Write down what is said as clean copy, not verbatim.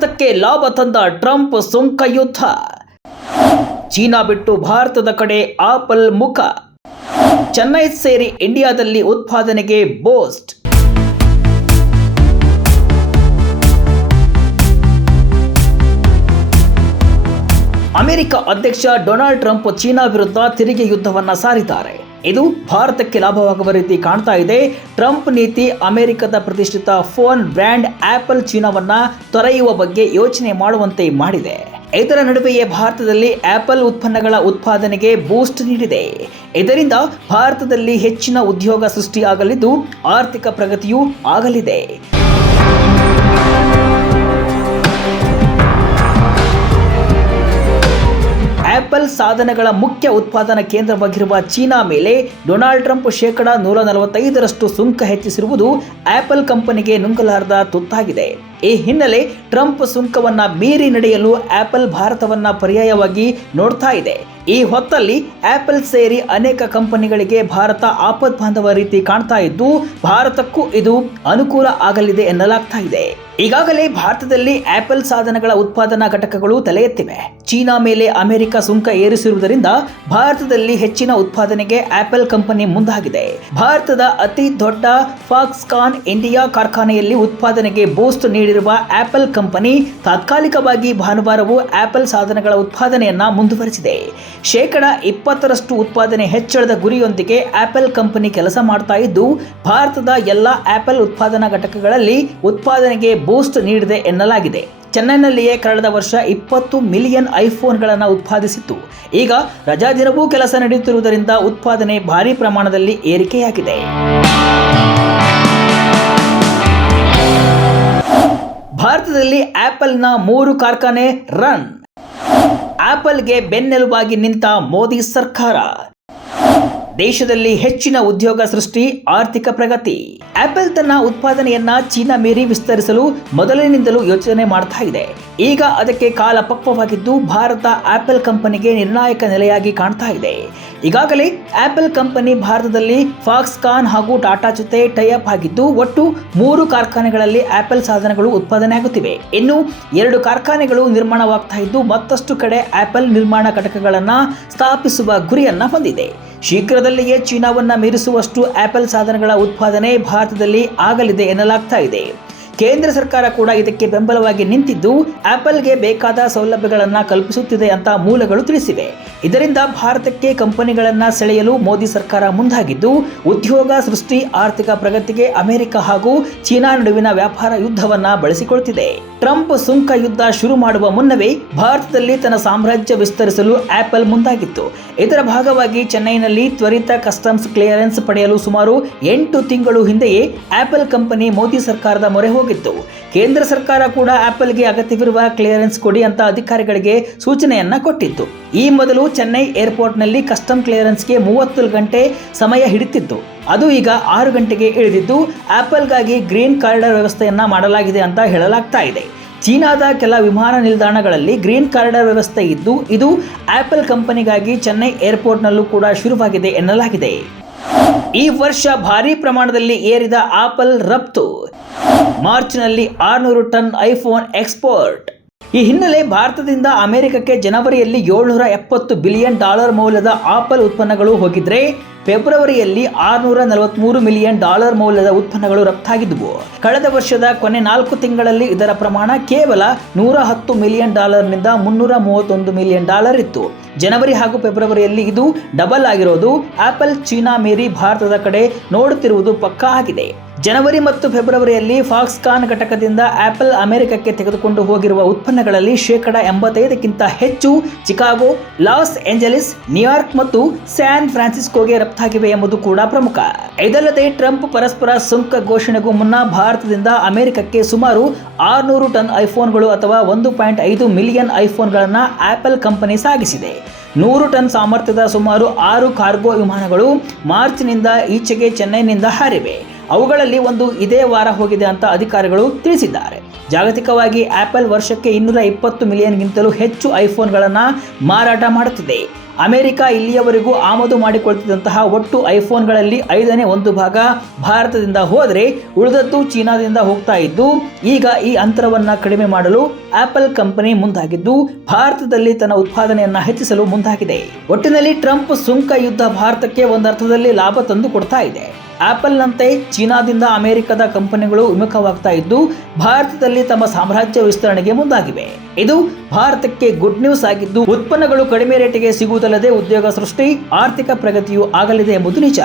ಭಾರತಕ್ಕೆ ಲಾಭ ತಂದ ಟ್ರಂಪ್ ಸುಂಕ ಯುದ್ಧ. ಚೀನಾ ಬಿಟ್ಟು ಭಾರತದ ಕಡೆ ಆಪಲ್ ಮುಖ. ಚೆನ್ನೈ ಸೇರಿ ಇಂಡಿಯಾದಲ್ಲಿ ಉತ್ಪಾದನೆಗೆ ಬೂಸ್ಟ್. ಅಮೆರಿಕ ಅಧ್ಯಕ್ಷ ಡೊನಾಲ್ಡ್ ಟ್ರಂಪ್ ಚೀನಾ ವಿರುದ್ಧ ತೆರಿಗೆ ಯುದ್ಧವನ್ನ ಸಾರಿದ್ದಾರೆ. ಇದು ಭಾರತಕ್ಕೆ ಲಾಭವಾಗುವ ರೀತಿ ಕಾಣ್ತಾ ಇದೆ. ಟ್ರಂಪ್ ನೀತಿ ಅಮೆರಿಕದ ಪ್ರತಿಷ್ಠಿತ ಫೋನ್ ಬ್ರ್ಯಾಂಡ್ ಆಪಲ್ ಚೀನಾವನ್ನ ತೊರೆಯುವ ಬಗ್ಗೆ ಯೋಚನೆ ಮಾಡುವಂತೆ ಮಾಡಿದೆ. ಇದರ ನಡುವೆಯೇ ಭಾರತದಲ್ಲಿ ಆಪಲ್ ಉತ್ಪನ್ನಗಳ ಉತ್ಪಾದನೆಗೆ ಬೂಸ್ಟ್ ನೀಡಿದೆ. ಇದರಿಂದ ಭಾರತದಲ್ಲಿ ಹೆಚ್ಚಿನ ಉದ್ಯೋಗ ಸೃಷ್ಟಿಯಾಗಲಿದ್ದು ಆರ್ಥಿಕ ಪ್ರಗತಿಯೂ ಆಗಲಿದೆ. ಆಪಲ್ ಸಾಧನಗಳ ಮುಖ್ಯ ಉತ್ಪಾದನಾ ಕೇಂದ್ರವಾಗಿರುವ ಚೀನಾ ಮೇಲೆ ಡೊನಾಲ್ಡ್ ಟ್ರಂಪ್ ಶೇಕಡಾ 145ರಷ್ಟು ಸುಂಕ ಹೆಚ್ಚಿಸಿರುವುದು ಆಪಲ್ ಕಂಪನಿಗೆ ನುಂಗಲಾರದ ತುತ್ತಾಗಿದೆ. ಈ ಹಿನ್ನೆಲೆ ಟ್ರಂಪ್ ಸುಂಕವನ್ನ ಮೀರಿ ನಡೆಯಲು ಆಪಲ್ ಭಾರತವನ್ನ ಪರ್ಯಾಯವಾಗಿ ನೋಡ್ತಾ ಇದೆ. ಈ ಹೊತ್ತಲ್ಲಿ ಆಪಲ್ ಸೇರಿ ಅನೇಕ ಕಂಪನಿಗಳಿಗೆ ಭಾರತ ಆಪದ್ಬಾಂಧವ ರೀತಿ ಕಾಣ್ತಾ ಇದ್ದು ಭಾರತಕ್ಕೂ ಇದು ಅನುಕೂಲ ಆಗಲಿದೆ ಎನ್ನಲಾಗ್ತಾ ಇದೆ. ಈಗಾಗಲೇ ಭಾರತದಲ್ಲಿ ಆಪಲ್ ಸಾಧನಗಳ ಉತ್ಪಾದನಾ ಘಟಕಗಳು ತಲೆ ಎತ್ತಿವೆ. ಚೀನಾ ಮೇಲೆ ಅಮೆರಿಕ ಸುಂಕ ಏರಿಸಿರುವುದರಿಂದ ಭಾರತದಲ್ಲಿ ಹೆಚ್ಚಿನ ಉತ್ಪಾದನೆಗೆ ಆಪಲ್ ಕಂಪನಿ ಮುಂದಾಗಿದೆ. ಭಾರತದ ಅತಿ ದೊಡ್ಡ ಫಾಕ್ಸ್ಕಾನ್ ಇಂಡಿಯಾ ಕಾರ್ಖಾನೆಯಲ್ಲಿ ಉತ್ಪಾದನೆಗೆ ಬೂಸ್ಟ್ ನೀಡಿರುವ ಆಪಲ್ ಕಂಪನಿ ತಾತ್ಕಾಲಿಕವಾಗಿ ಭಾನುವಾರವೂ ಆಪಲ್ ಸಾಧನಗಳ ಉತ್ಪಾದನೆಯನ್ನ ಮುಂದುವರಿಸಿದೆ. ಶೇಕಡಾ 20ರಷ್ಟು ಉತ್ಪಾದನೆ ಹೆಚ್ಚಳದ ಗುರಿಯೊಂದಿಗೆ ಆಪಲ್ ಕಂಪನಿ ಕೆಲಸ ಮಾಡ್ತಾ ಇದ್ದು ಭಾರತದ ಎಲ್ಲ ಆಪಲ್ ಉತ್ಪಾದನಾ ಘಟಕಗಳಲ್ಲಿ ಉತ್ಪಾದನೆಗೆ ಬೂಸ್ಟ್ ನೀಡಿದೆ ಎನ್ನಲಾಗಿದೆ. ಚೆನ್ನೈನಲ್ಲಿಯೇ ಕಳೆದ ವರ್ಷ 20 ಮಿಲಿಯನ್ ಐಫೋನ್ಗಳನ್ನು ಉತ್ಪಾದಿಸಿತ್ತು. ಈಗ ರಜಾ ದಿನವೂ ಕೆಲಸ ನಡೆಯುತ್ತಿರುವುದರಿಂದ ಉತ್ಪಾದನೆ ಭಾರೀ ಪ್ರಮಾಣದಲ್ಲಿ ಏರಿಕೆಯಾಗಿದೆ. ಭಾರತದಲ್ಲಿ ಆಪಲ್ನ 3 ಕಾರ್ಖಾನೆ ರನ್. ಆಪಲ್ಗೆ ಬೆನ್ನೆಲುಬಾಗಿ ನಿಂತ ಮೋದಿ ಸರ್ಕಾರ. ದೇಶದಲ್ಲಿ ಹೆಚ್ಚಿನ ಉದ್ಯೋಗ ಸೃಷ್ಟಿ, ಆರ್ಥಿಕ ಪ್ರಗತಿ. ಆಪಲ್ ತನ್ನ ಉತ್ಪಾದನೆಯನ್ನ ಚೀನಾ ಮೀರಿ ವಿಸ್ತರಿಸಲು ಮೊದಲಿನಿಂದಲೂ ಯೋಚನೆ ಮಾಡ್ತಾ ಇದೆ. ಈಗ ಅದಕ್ಕೆ ಕಾಲ ಪಕ್ವವಾಗಿದ್ದು ಭಾರತ ಆಪಲ್ ಕಂಪನಿಗೆ ನಿರ್ಣಾಯಕ ನೆಲೆಯಾಗಿ ಕಾಣ್ತಾ ಇದೆ. ಈಗಾಗಲೇ ಆಪಲ್ ಕಂಪನಿ ಭಾರತದಲ್ಲಿ ಫಾಕ್ಸ್ಕಾನ್ ಹಾಗೂ ಟಾಟಾ ಜೊತೆ ಟೈಅಪ್ ಆಗಿದ್ದು ಒಟ್ಟು 3 ಕಾರ್ಖಾನೆಗಳಲ್ಲಿ ಆಪಲ್ ಸಾಧನಗಳು ಉತ್ಪಾದನೆ ಆಗುತ್ತಿವೆ. ಇನ್ನು 2 ಕಾರ್ಖಾನೆಗಳು ನಿರ್ಮಾಣವಾಗ್ತಾ ಇದ್ದು ಮತ್ತಷ್ಟು ಕಡೆ ಆಪಲ್ ನಿರ್ಮಾಣ ಘಟಕಗಳನ್ನು ಸ್ಥಾಪಿಸುವ ಗುರಿಯನ್ನ ಹೊಂದಿದೆ. ಶೀಘ್ರದಲ್ಲಿಯೇ ಚೀನಾವನ್ನ ಮೀರಿಸುವಷ್ಟು ಆಪಲ್ ಸಾಧನಗಳ ಉತ್ಪಾದನೆ ಭಾರತದಲ್ಲಿ ಆಗಲಿದೆ ಎನ್ನಲಾಗ್ತಾ ಇದೆ. ಕೇಂದ್ರ ಸರ್ಕಾರ ಕೂಡ ಇದಕ್ಕೆ ಬೆಂಬಲವಾಗಿ ನಿಂತಿದ್ದು ಆಪಲ್ಗೆ ಬೇಕಾದ ಸೌಲಭ್ಯಗಳನ್ನು ಕಲ್ಪಿಸುತ್ತಿದೆ ಅಂತ ಮೂಲಗಳು ತಿಳಿಸಿವೆ. ಇದರಿಂದ ಭಾರತಕ್ಕೆ ಕಂಪನಿಗಳನ್ನು ಸೆಳೆಯಲು ಮೋದಿ ಸರ್ಕಾರ ಮುಂದಾಗಿದ್ದು ಉದ್ಯೋಗ ಸೃಷ್ಟಿ, ಆರ್ಥಿಕ ಪ್ರಗತಿಗೆ ಅಮೆರಿಕ ಹಾಗೂ ಚೀನಾ ನಡುವಿನ ವ್ಯಾಪಾರ ಯುದ್ಧವನ್ನ ಬಳಸಿಕೊಳ್ತಿದೆ. ಟ್ರಂಪ್ ಸುಂಕ ಯುದ್ಧ ಶುರು ಮಾಡುವ ಮುನ್ನವೇ ಭಾರತದಲ್ಲಿ ತನ್ನ ಸಾಮ್ರಾಜ್ಯ ವಿಸ್ತರಿಸಲು ಆಪಲ್ ಮುಂದಾಗಿತ್ತು. ಇದರ ಭಾಗವಾಗಿ ಚೆನ್ನೈನಲ್ಲಿ ತ್ವರಿತ ಕಸ್ಟಮ್ಸ್ ಕ್ಲಿಯರೆನ್ಸ್ ಪಡೆಯಲು ಸುಮಾರು 8 ತಿಂಗಳು ಹಿಂದೆಯೇ ಆಪಲ್ ಕಂಪನಿ ಮೋದಿ ಸರ್ಕಾರದ ಮೊರೆ ಹೋಗಿತ್ತು. ಕೇಂದ್ರ ಸರ್ಕಾರ ಕೂಡ ಆಪಲ್ಗೆ ಅಗತ್ಯವಿರುವ ಕ್ಲಿಯರೆನ್ಸ್ ಕೊಡಿ ಅಂತ ಅಧಿಕಾರಿಗಳಿಗೆ ಸೂಚನೆಯನ್ನ ಕೊಟ್ಟಿತ್ತು. ಈ ಮೊದಲು ಚೆನ್ನೈ ಏರ್ಪೋರ್ಟ್ನಲ್ಲಿ ಕಸ್ಟಮ್ ಕ್ಲಿಯರೆನ್ಸ್ಗೆ 30 ಗಂಟೆ ಸಮಯ ಹಿಡಿತಿತ್ತು. ಅದು ಈಗ 6 ಗಂಟೆಗೆ ಇಳಿದಿದ್ದು ಆಪಲ್ಗಾಗಿ ಗ್ರೀನ್ ಕಾರಿಡಾರ್ ವ್ಯವಸ್ಥೆಯನ್ನ ಮಾಡಲಾಗಿದೆ ಅಂತ ಹೇಳಲಾಗ್ತಾ ಇದೆ. ಚೀನಾದ ಕೆಲ ವಿಮಾನ ನಿಲ್ದಾಣಗಳಲ್ಲಿ ಗ್ರೀನ್ ಕಾರಿಡಾರ್ ವ್ಯವಸ್ಥೆ ಇದ್ದು ಇದು ಆಪಲ್ ಕಂಪನಿಗಾಗಿ ಚೆನ್ನೈ ಏರ್ಪೋರ್ಟ್ನಲ್ಲೂ ಕೂಡ ಶುರುವಾಗಿದೆ ಎನ್ನಲಾಗಿದೆ. ಈ ವರ್ಷ ಭಾರೀ ಪ್ರಮಾಣದಲ್ಲಿ ಏರಿದ ಆಪಲ್ ರಫ್ತು. ಮಾರ್ಚ್ನಲ್ಲಿ 600 ಟನ್ ಐಫೋನ್ ಎಕ್ಸ್ಪೋರ್ಟ್. ಈ ಹಿನ್ನೆಲೆ ಭಾರತದಿಂದ ಅಮೆರಿಕಕ್ಕೆ ಜನವರಿಯಲ್ಲಿ $770 ಬಿಲಿಯನ್ ಮೌಲ್ಯದ ಆಪಲ್ ಉತ್ಪನ್ನಗಳು ಹೋಗಿದ್ರೆ ಫೆಬ್ರವರಿಯಲ್ಲಿ $643 ಮಿಲಿಯನ್ ಮೌಲ್ಯದ ಉತ್ಪನ್ನಗಳು ರಫ್ತಾಗಿದ್ದವು. ಕಳೆದ ವರ್ಷದ ಕೊನೆ 4 ತಿಂಗಳಲ್ಲಿ ಇದರ ಪ್ರಮಾಣ ಕೇವಲ $110 ಮಿಲಿಯನ್ ನಿಂದ $331 ಮಿಲಿಯನ್ ಇತ್ತು. ಜನವರಿ ಹಾಗೂ ಫೆಬ್ರವರಿಯಲ್ಲಿ ಇದು ಡಬಲ್ ಆಗಿರೋದು ಆಪಲ್ ಚೀನಾ ಮೀರಿ ಭಾರತದ ಕಡೆ ನೋಡುತ್ತಿರುವುದು ಪಕ್ಕಾ ಆಗಿದೆ. ಜನವರಿ ಮತ್ತು ಫೆಬ್ರವರಿಯಲ್ಲಿ ಫಾಕ್ಸ್ಕಾನ್ ಘಟಕದಿಂದ ಆಪಲ್ ಅಮೆರಿಕಕ್ಕೆ ತೆಗೆದುಕೊಂಡು ಹೋಗಿರುವ ಉತ್ಪನ್ನಗಳಲ್ಲಿ ಶೇಕಡಾ 85ಕ್ಕಿಂತ ಹೆಚ್ಚು ಚಿಕಾಗೋ, ಲಾಸ್ ಏಂಜಲೀಸ್, ನ್ಯೂಯಾರ್ಕ್ ಮತ್ತು ಸ್ಯಾನ್ ಫ್ರಾನ್ಸಿಸ್ಕೋಗೆ ರಫ್ತಾಗಿವೆ ಎಂಬುದು ಕೂಡ ಪ್ರಮುಖ. ಇದಲ್ಲದೆ ಟ್ರಂಪ್ ಪರಸ್ಪರ ಸುಂಕ ಘೋಷಣೆಗೂ ಮುನ್ನ ಭಾರತದಿಂದ ಅಮೆರಿಕಕ್ಕೆ ಸುಮಾರು 600 ಟನ್ ಐಫೋನ್ಗಳು ಅಥವಾ 1.5 ಮಿಲಿಯನ್ ಐಫೋನ್ಗಳನ್ನು ಆಪಲ್ ಕಂಪನಿ ಸಾಗಿಸಿದೆ. 100 ಟನ್ ಸಾಮರ್ಥ್ಯದ ಸುಮಾರು 6 ಕಾರ್ಗೋ ವಿಮಾನಗಳು ಮಾರ್ಚ್ನಿಂದ ಈಚೆಗೆ ಚೆನ್ನೈನಿಂದ ಹಾರಿವೆ. ಅವುಗಳಲ್ಲಿ ಒಂದು ಇದೇ ವಾರ ಹೋಗಿದೆ ಅಂತ ಅಧಿಕಾರಿಗಳು ತಿಳಿಸಿದ್ದಾರೆ. ಜಾಗತಿಕವಾಗಿ ಆಪಲ್ ವರ್ಷಕ್ಕೆ 220 ಮಿಲಿಯನ್ಗಿಂತಲೂ ಹೆಚ್ಚು ಐಫೋನ್ಗಳನ್ನು ಮಾರಾಟ ಮಾಡುತ್ತಿದೆ. ಅಮೆರಿಕ ಇಲ್ಲಿಯವರೆಗೂ ಆಮದು ಮಾಡಿಕೊಳ್ತಿದ್ದಂತಹ ಒಟ್ಟು ಐಫೋನ್ಗಳಲ್ಲಿ 5ನೇ 1 ಭಾಗ ಭಾರತದಿಂದ ಹೋದರೆ ಉಳಿದದ್ದು ಚೀನಾದಿಂದ ಹೋಗ್ತಾ ಇದ್ದು, ಈಗ ಈ ಅಂತರವನ್ನ ಕಡಿಮೆ ಮಾಡಲು ಆಪಲ್ ಕಂಪನಿ ಮುಂದಾಗಿದ್ದು ಭಾರತದಲ್ಲಿ ತನ್ನ ಉತ್ಪಾದನೆಯನ್ನ ಹೆಚ್ಚಿಸಲು ಮುಂದಾಗಿದೆ. ಒಟ್ಟಿನಲ್ಲಿ ಟ್ರಂಪ್ ಸುಂಕ ಯುದ್ಧ ಭಾರತಕ್ಕೆ ಒಂದರ್ಥದಲ್ಲಿ ಲಾಭ ತಂದು ಕೊಡ್ತಾ ಇದೆ. ಆಪಲ್ನಂತೆ ಚೀನಾದಿಂದ ಅಮೆರಿಕದ ಕಂಪನಿಗಳು ವಿಮುಖವಾಗ್ತಾ ಇದ್ದು ಭಾರತದಲ್ಲಿ ತಮ್ಮ ಸಾಮ್ರಾಜ್ಯ ವಿಸ್ತರಣೆಗೆ ಮುಂದಾಗಿವೆ. ಇದು ಭಾರತಕ್ಕೆ ಗುಡ್ ನ್ಯೂಸ್ ಆಗಿದ್ದು, ಉತ್ಪನ್ನಗಳು ಕಡಿಮೆ ರೇಟಿಗೆ ಸಿಗುವುದಲ್ಲದೆ ಉದ್ಯೋಗ ಸೃಷ್ಟಿ, ಆರ್ಥಿಕ ಪ್ರಗತಿಯೂ ಆಗಲಿದೆ ಎಂಬುದು ನಿಜ.